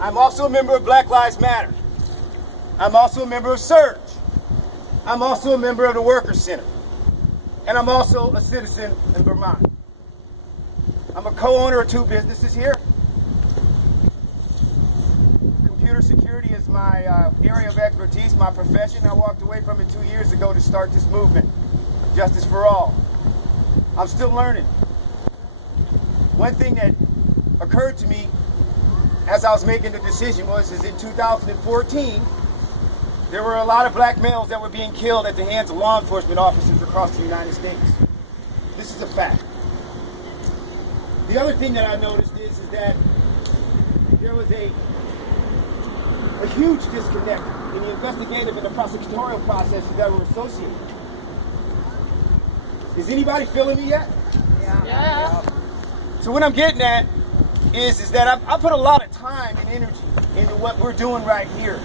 I'm also a member of Black Lives Matter. I'm also a member of Surge. I'm also a member of the Workers' Center. And I'm also a citizen in Vermont. I'm a co-owner of 2 businesses here. Computer security is my area of expertise, my profession. I walked away from it 2 years ago to start this movement, Justice for All. I'm still learning. One thing that occurred to me as I was making the decision is in 2014, there were a lot of black males that were being killed at the hands of law enforcement officers across the United States. This is a fact. The other thing that I noticed is that there was a huge disconnect in the investigative and the prosecutorial processes that were associated. Is anybody feeling me yet? Yeah. So what I'm getting at is that I put a lot of time and energy into what we're doing right here.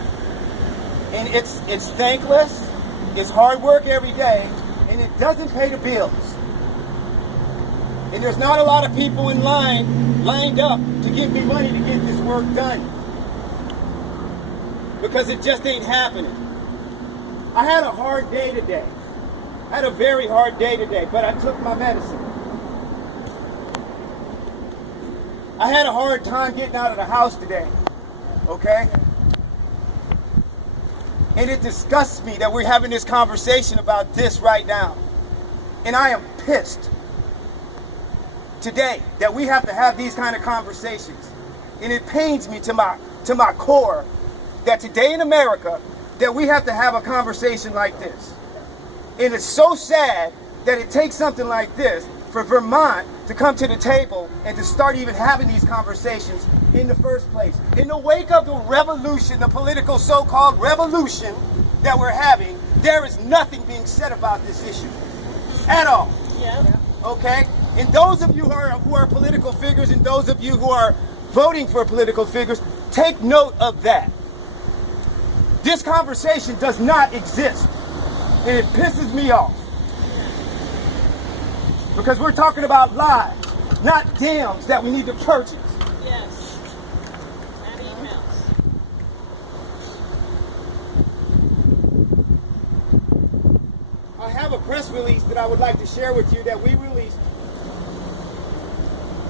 And it's thankless, it's hard work every day, and it doesn't pay the bills. And there's not a lot of people in lined up to give me money to get this work done. Because it just ain't happening. I had a hard day today. I had a very hard day today, but I took my medicine. I had a hard time getting out of the house today, okay? And it disgusts me that we're having this conversation about this right now. And I am pissed today that we have to have these kind of conversations. And it pains me to my core that today in America that we have to have a conversation like this. And it's so sad that it takes something like this for Vermont to come to the table and to start even having these conversations in the first place. In the wake of the revolution, the political so-called revolution that we're having, there is nothing being said about this issue at all. Yeah. Okay? And those of you who are political figures and those of you who are voting for political figures, take note of that. This conversation does not exist. And it pisses me off. Because we're talking about lives, not dams that we need to purchase. Yes. And emails. I have a press release that I would like to share with you that we released,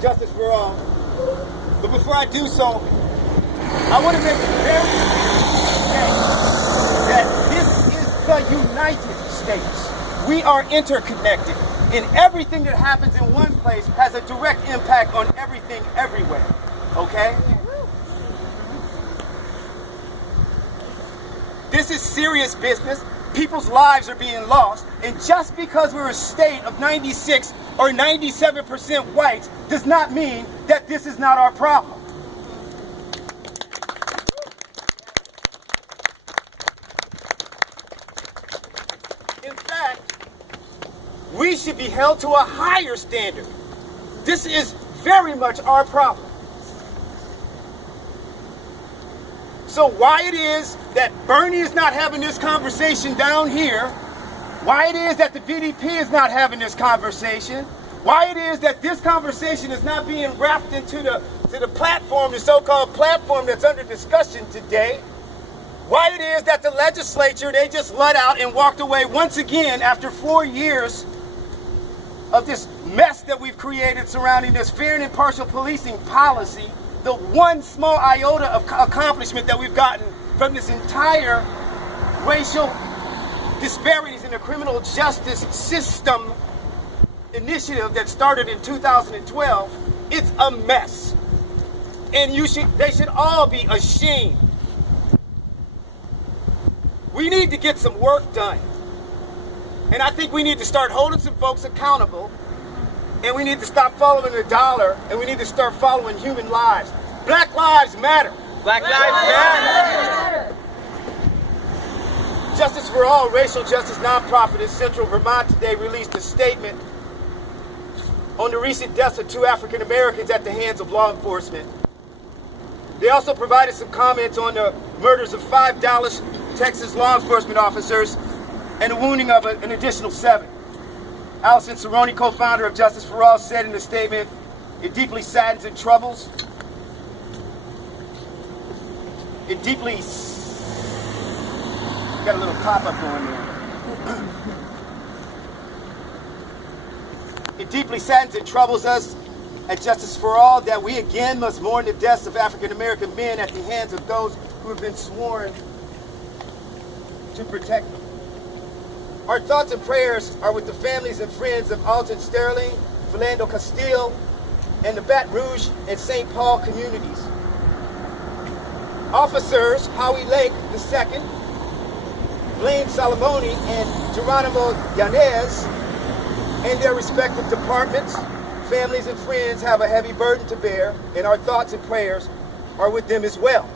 Justice for All. But before I do so, I want to make it very clear that this is the United States. We are interconnected. And everything that happens in one place has a direct impact on everything everywhere. Okay? This is serious business. People's lives are being lost. And just because we're a state of 96 or 97% whites does not mean that this is not our problem. In fact, we should be held to a higher standard. This is very much our problem. So why it is that Bernie is not having this conversation down here, why it is that the VDP is not having this conversation, why it is that this conversation is not being wrapped into the platform, the so-called platform that's under discussion today, why it is that the legislature, they just let out and walked away once again after 4 years of this mess that we've created surrounding this fair and impartial policing policy, the one small iota of accomplishment that we've gotten from this entire racial disparities in the criminal justice system initiative that started in 2012, it's a mess. And they should all be ashamed. We need to get some work done. And I think we need to start holding some folks accountable, and we need to stop following the dollar, and we need to start following human lives. Black lives matter. Black lives matter. Justice for All, racial justice nonprofit in Central Vermont today released a statement on the recent deaths of 2 African Americans at the hands of law enforcement. They also provided some comments on the murders of 5 Dallas, Texas law enforcement officers and the wounding of an additional 7. Allison Cerrone, co-founder of Justice for All, said in the statement, "It deeply saddens and troubles It deeply got a little pop-up going there. It deeply saddens and troubles us at Justice for All that we again must mourn the deaths of African American men at the hands of those who have been sworn to protect them. Our thoughts and prayers are with the families and friends of Alton Sterling, Philando Castile, and the Baton Rouge and St. Paul communities. Officers Howie Lake II, Blaine Salamoni, and Geronimo Yanez, and their respective departments, families, and friends have a heavy burden to bear, and our thoughts and prayers are with them as well.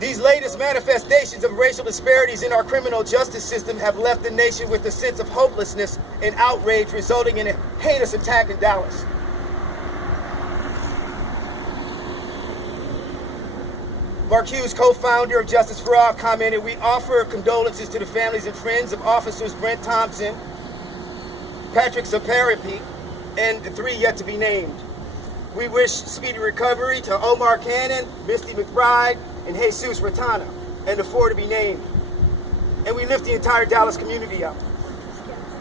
These latest manifestations of racial disparities in our criminal justice system have left the nation with a sense of hopelessness and outrage, resulting in a heinous attack in Dallas. Mark Hughes, co-founder of Justice for All, commented, "We offer condolences to the families and friends of officers Brent Thompson, Patrick Saparipi, and the 3 yet to be named. We wish speedy recovery to Omar Cannon, Misty McBride, and Jesus Ratana, and the 4 to be named. And we lift the entire Dallas community up.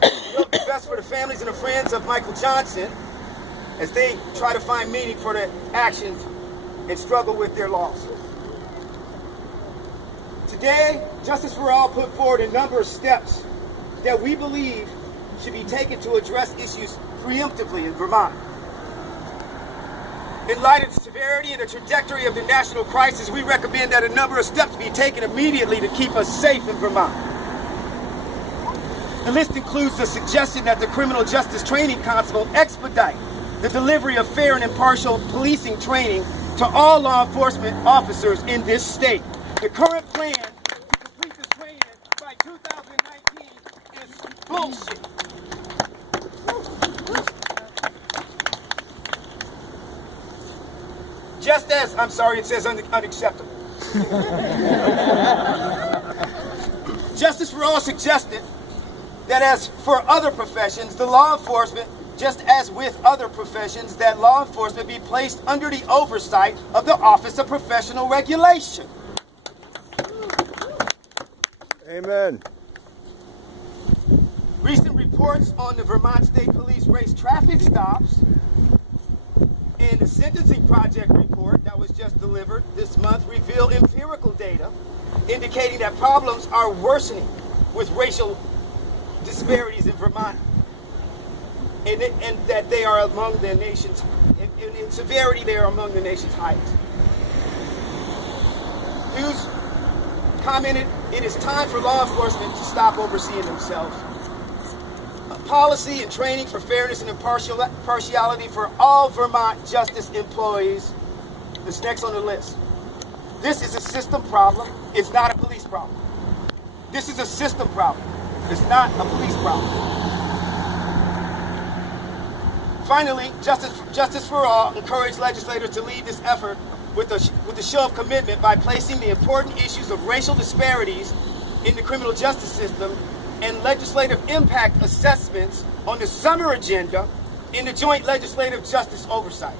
We hope the best for the families and the friends of Michael Johnson as they try to find meaning for their actions and struggle with their loss." Today, Justice for All put forward a number of steps that we believe should be taken to address issues preemptively in Vermont. In light of the severity and the trajectory of the national crisis, we recommend that a number of steps be taken immediately to keep us safe in Vermont. The list includes the suggestion that the Criminal Justice Training Council expedite the delivery of fair and impartial policing training to all law enforcement officers in this state. The current plan to complete this training by 2019 is bullshit. Just as, I'm sorry, it says unacceptable. Justice for All suggested that as for other professions, the law enforcement, just as with other professions, that law enforcement be placed under the oversight of the Office of Professional Regulation. Amen. Recent reports on the Vermont State Police race traffic stops and the Sentencing Project report that was just delivered this month reveal empirical data indicating that problems are worsening with racial disparities in Vermont, and that they are among the nation's, in severity, they are among the nation's highest. Hughes commented, "It is time for law enforcement to stop overseeing themselves. Policy and training for fairness and impartiality for all Vermont justice employees is next on the list. This is a system problem. It's not a police problem. This is a system problem. It's not a police problem." Finally, Justice for All encouraged legislators to lead this effort with a show of commitment by placing the important issues of racial disparities in the criminal justice system and legislative impact assessments on the summer agenda in the Joint Legislative Justice Oversight.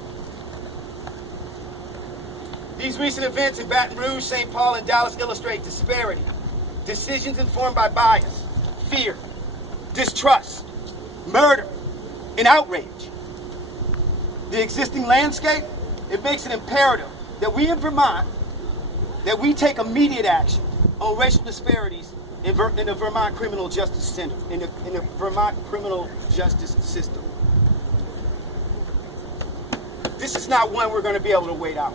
These recent events in Baton Rouge, St. Paul, and Dallas illustrate disparity, decisions informed by bias, fear, distrust, murder, and outrage. The existing landscape, it makes it imperative that we in Vermont, that we take immediate action on racial disparities in the Vermont criminal justice center, in the Vermont criminal justice system. This is not one we're going to be able to wait out.